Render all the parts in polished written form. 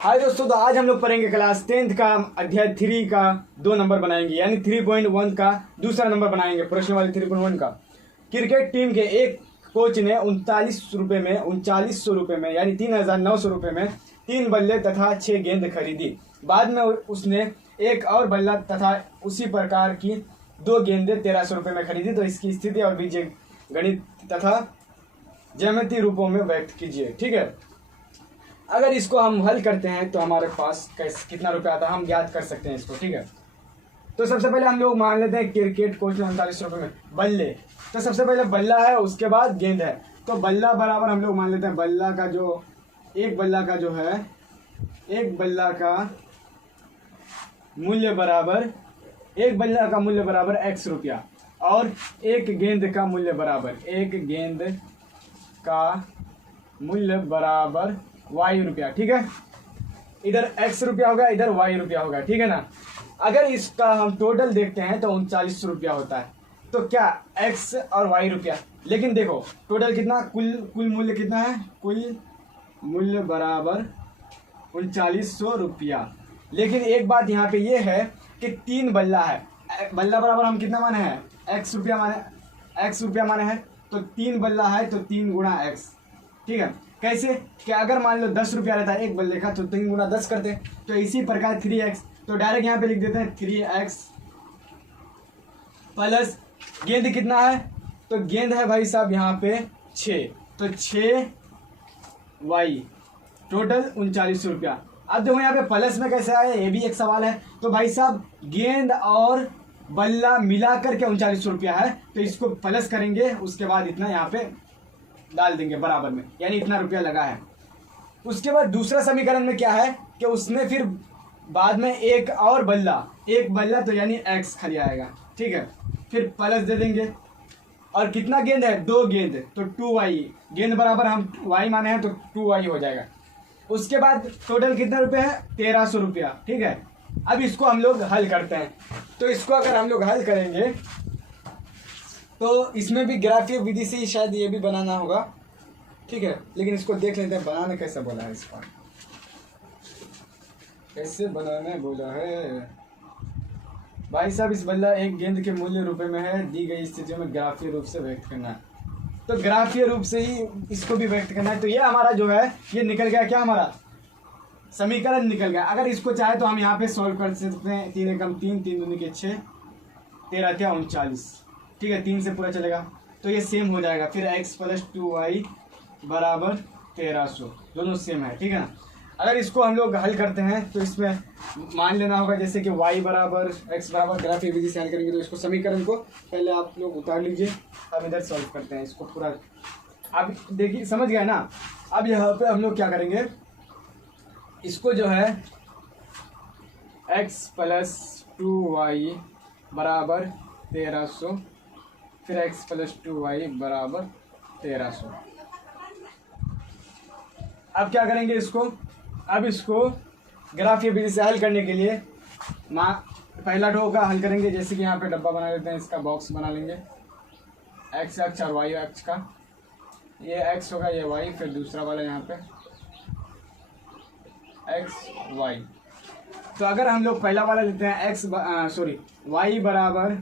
हाय दोस्तों, तो आज हम लोग पढ़ेंगे क्लास 10th का अध्याय 3 का 2 नंबर बनाएंगे, यानी 3.1 का दूसरा नंबर बनाएंगे। प्रश्न वाले 3.1 का क्रिकेट टीम के एक कोच ने 3900 रुपये में यानी 3900 रुपये में 3 बल्ले तथा 6 गेंद खरीदी। बाद में उसने एक और बल्ला तथा उसी प्रकार की 2 गेंदें 1300 रुपये में खरीदी। तो इसकी स्थिति और बीज गणित तथा ज्यामितीय रूपों में व्यक्त कीजिए। ठीक है, अगर इसको हम हल करते हैं तो हमारे पास कितना रुपया आता है हम ज्ञात कर सकते हैं इसको। ठीक है, तो सबसे पहले हम लोग मान लेते हैं क्रिकेट कोच ने 3900 रुपये में बल्ले, तो सबसे पहले बल्ला है, उसके बाद गेंद है। तो बल्ला बराबर हम लोग मान लेते हैं बल्ला का जो एक बल्ला का मूल्य बराबर x रुपया और एक गेंद का मूल्य बराबर y रुपया। ठीक है, इधर x रुपया होगा, इधर y रुपया होगा। ठीक है ना। अगर इसका हम टोटल देखते हैं तो 3900 रुपया होता है। तो क्या x और y रुपया, लेकिन देखो टोटल कितना, कुल मूल्य कितना है, कुल मूल्य बराबर 3900 रुपया। लेकिन एक बात यहाँ पे ये है कि 3 बल्ला है, बल्ला बराबर हम कितना माने हैं, x रुपया माने हैं। तो 3 बल्ला है तो 3 गुणा x। ठीक है, कैसे कि अगर मान लो 10 रुपया रहता है एक बल्ले का तो 3 गुना 10 करते हैं। तो इसी प्रकार 3x, तो डायरेक्ट यहाँ पे लिख देते हैं 3x प्लस गेंद कितना है, तो गेंद है भाई साहब यहाँ पे 6, तो 6y टोटल 3900 रुपया। अब देखो यहाँ पे प्लस में कैसे आया, ये भी एक सवाल है। तो भाई साहब गेंद और बल्ला मिला करके 3900 रुपया है, तो इसको प्लस करेंगे, उसके बाद इतना यहाँ पे डाल देंगे बराबर में, यानी इतना रुपया लगा है। उसके बाद दूसरा समीकरण में क्या है कि उसने फिर बाद में एक बल्ला तो यानी x खाली आएगा। ठीक है, फिर प्लस दे देंगे और कितना गेंद है, 2 गेंद, तो 2y, गेंद बराबर हम y माने हैं तो 2y हो जाएगा। उसके बाद टोटल कितना रुपया है, 1300 रुपया। ठीक है, अब इसको हम लोग हल करते हैं। तो इसको अगर हम लोग हल करेंगे तो इसमें भी ग्राफीय विधि से ही शायद ये भी बनाना होगा। ठीक है, लेकिन इसको देख लेते हैं बनाने कैसे बोला है, इसका कैसे बनाने बोला है। भाई साहब इस बल्ला एक गेंद के मूल्य रुपए में है, दी गई स्थितियों में ग्राफीय रूप से व्यक्त करना है। तो ग्राफीय रूप से ही इसको भी व्यक्त करना है। तो ये हमारा जो है ये निकल गया, क्या हमारा समीकरण निकल गया। अगर इसको चाहे तो हम यहाँ पे सॉल्व कर सकते हैं। 3 एकम 3, 3 दूनी के 6, 13 क्या 39। ठीक है, 3 से पूरा चलेगा तो ये सेम हो जाएगा। फिर x प्लस 2y बराबर 1300, दोनों सेम है। ठीक है ना। अगर इसको हम लोग हल करते हैं तो इसमें मान लेना होगा जैसे कि y बराबर x बराबर ग्राफीय विधि से हल करेंगे। तो इसको समीकरण को पहले आप लोग उतार लीजिए, अब इधर सॉल्व करते हैं इसको पूरा। अब देखिए समझ गए ना। अब यहाँ पे हम लोग क्या करेंगे, इसको जो है x प्लस 2y बराबर 1300, फिर x प्लस 2y बराबर 1300। अब क्या करेंगे इसको, अब इसको ग्राफीय विधि से हल करने के लिए पहला रो का हल करेंगे। जैसे कि यहाँ पे डब्बा बना लेते हैं, इसका बॉक्स बना लेंगे, x अक्ष और y अक्ष का, ये x होगा ये y, फिर दूसरा वाला यहाँ पे x y। तो अगर हम लोग पहला वाला लेते हैं y बराबर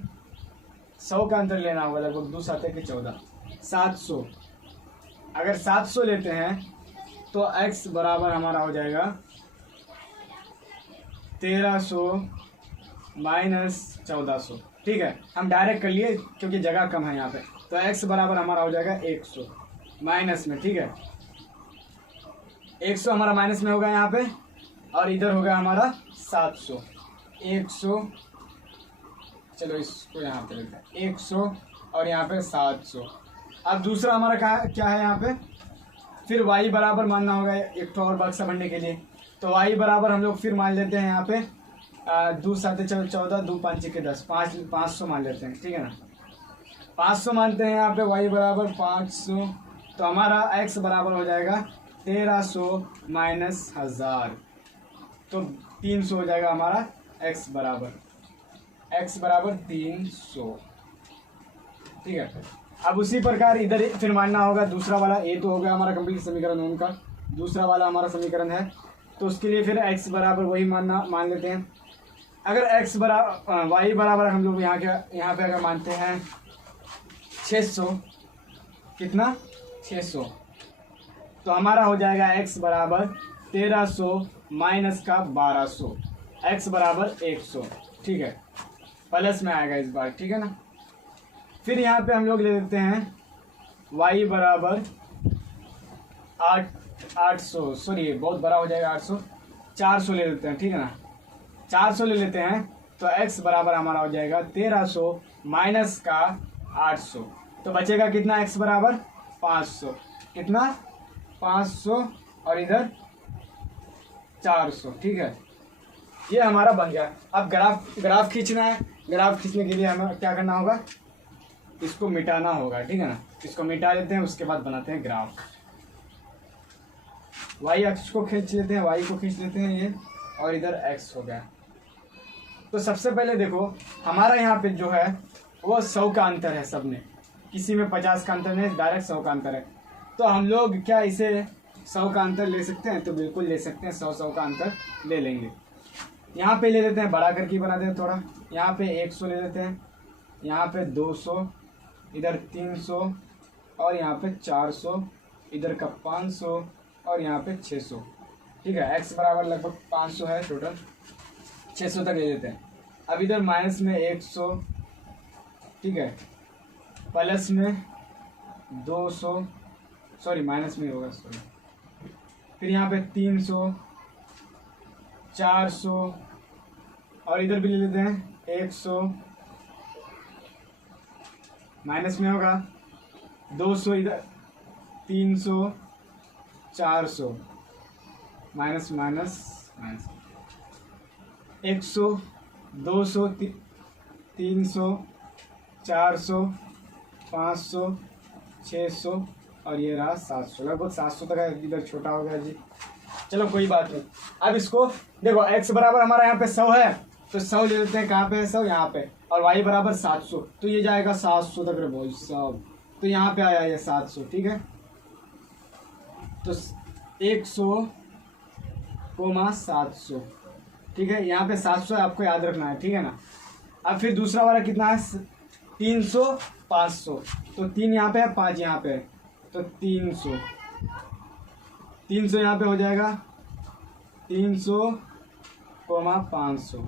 100 का अंतर लेना होगा, लगभग 2 7 के 14, 700। अगर 700 लेते हैं तो x बराबर हमारा हो जाएगा 1300 माइनस 1400। ठीक है, हम डायरेक्ट कर लिए क्योंकि जगह कम है यहाँ पे। तो x बराबर हमारा हो जाएगा 100 माइनस में। ठीक है, 100 हमारा माइनस में होगा यहाँ पे, और इधर होगा हमारा 700। 100, चलो इसको यहाँ पे लिखते हैं 100 और यहाँ पे 700। अब दूसरा हमारा क्या है यहाँ पे, फिर y बराबर मानना होगा एक तो और बक्सा भरने के लिए। तो y बराबर हम लोग फिर मान लेते हैं यहाँ पे 2 7 14, 2 5 के 10, 500 मान लेते हैं। ठीक है ना, 500 मानते हैं यहाँ पे, y बराबर 500। तो हमारा x बराबर हो जाएगा 1300 माइनस 1000, तो 300 हो जाएगा हमारा x बराबर 300। ठीक है, अब उसी प्रकार इधर फिर मानना होगा दूसरा वाला। ये तो हो गया हमारा कंप्लीट समीकरण उनका। दूसरा वाला हमारा समीकरण है तो उसके लिए फिर x बराबर वही मान लेते हैं। अगर x बराबर y बराबर हम लोग यहाँ पे अगर मानते हैं 600, कितना 600, तो हमारा हो जाएगा x बराबर 1300 माइनस का 1200, x बराबर 100, ठीक है, प्लस में आएगा इस बार, ठीक है ना। फिर यहाँ पे हम लोग ले लेते हैं y बराबर 800, सॉरी बहुत बड़ा हो जाएगा 800, 400 ले लेते हैं, ठीक है ना, 400 ले लेते हैं तो x बराबर हमारा हो जाएगा 1300 माइनस का 800, तो बचेगा कितना x बराबर 500, कितना 500 और इधर 400, ठीक है, ये हमारा बन गया। अब ग्राफ खींचना है। ग्राफ खींचने के लिए हमें क्या करना होगा, इसको मिटाना होगा, ठीक है ना। इसको मिटा लेते हैं, उसके बाद बनाते हैं ग्राफ। y अक्ष को खींच लेते हैं, y को खींच लेते हैं ये, और इधर x हो गया। तो सबसे पहले देखो हमारा यहाँ पे जो है वो 100 का अंतर है, सब में किसी में 50 का अंतर नहीं, डायरेक्ट 100 का अंतर है। तो हम लोग क्या इसे 100 का अंतर ले सकते हैं, तो बिल्कुल ले सकते हैं, 100 का अंतर ले लेंगे। यहाँ पे ले लेते हैं, बड़ा करके बना देते हैं थोड़ा, यहाँ पे 100 ले लेते हैं, यहाँ पे 200, इधर 300 और यहाँ पे 400, इधर का 500 और यहाँ पे 600, ठीक है। x बराबर लगभग 500 है, टोटल 600 तक ले लेते हैं। अब इधर माइनस में 100, ठीक है, प्लस में 200, सॉरी माइनस में होगा, सॉरी, फिर यहाँ पे 300, 400 और इधर भी ले लेते हैं 100, माइनस में होगा 200, इधर 300, 400, माइनस माइनस माइनस 100, 200, 300, 400, 500, 600 और ये रहा 700, लगभग 700 तक है, इधर छोटा हो गया जी, चलो कोई बात नहीं। अब इसको देखो x बराबर हमारा यहाँ पे 100 है, तो 100 ले लेते हैं, कहाँ पे है 100, यहाँ पे, और y बराबर 700, तो ये जाएगा 700 तक रे भाई साहब, तो यहाँ पे आया ये 700, ठीक है। तो 100, 700, ठीक है, यहाँ पे 700 आपको याद रखना है, ठीक है ना। अब फिर दूसरा वाला कितना है 300, 500, तो 3 यहाँ पे है, 5 यहाँ पे है, तो 300 यहाँ पे हो जाएगा 300, 500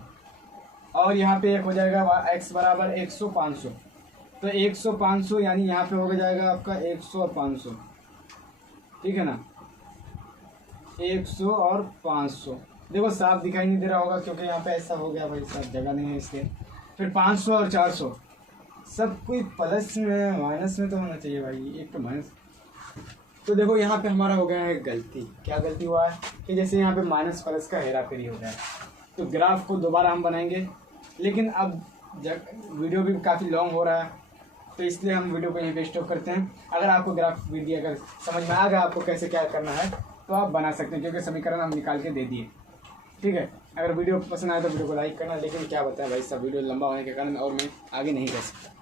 और यहाँ पे एक हो जाएगा x बराबर 100, 500, तो 100, 500 यानी यहाँ पे हो जाएगा आपका 100 और 500, ठीक है ना, 100 और 500। देखो साफ दिखाई नहीं दे रहा होगा क्योंकि यहाँ पे ऐसा हो गया भाई साहब, जगह नहीं है इसलिए। फिर 500 और 400, सब कोई प्लस में माइनस में तो होना चाहिए भाई, एक तो माइनस। तो देखो यहाँ पे हमारा हो गया है गलती। क्या गलती हुआ है कि जैसे यहाँ पे माइनस प्लस का हेरा फेरी हो गया है। तो ग्राफ को दोबारा हम बनाएंगे, लेकिन अब वीडियो भी काफ़ी लॉन्ग हो रहा है, तो इसलिए हम वीडियो को यहीं पे स्टॉप करते हैं। अगर आपको ग्राफ विधि अगर समझ में आ गया आपको कैसे क्या करना है, तो आप बना सकते हैं, क्योंकि समीकरण हम निकाल के दे दिए, ठीक है। अगर वीडियो पसंद आए तो वीडियो को लाइक करना, लेकिन क्या बताएं भाई साहब, वीडियो लंबा होने के कारण और मैं आगे नहीं कर सकता।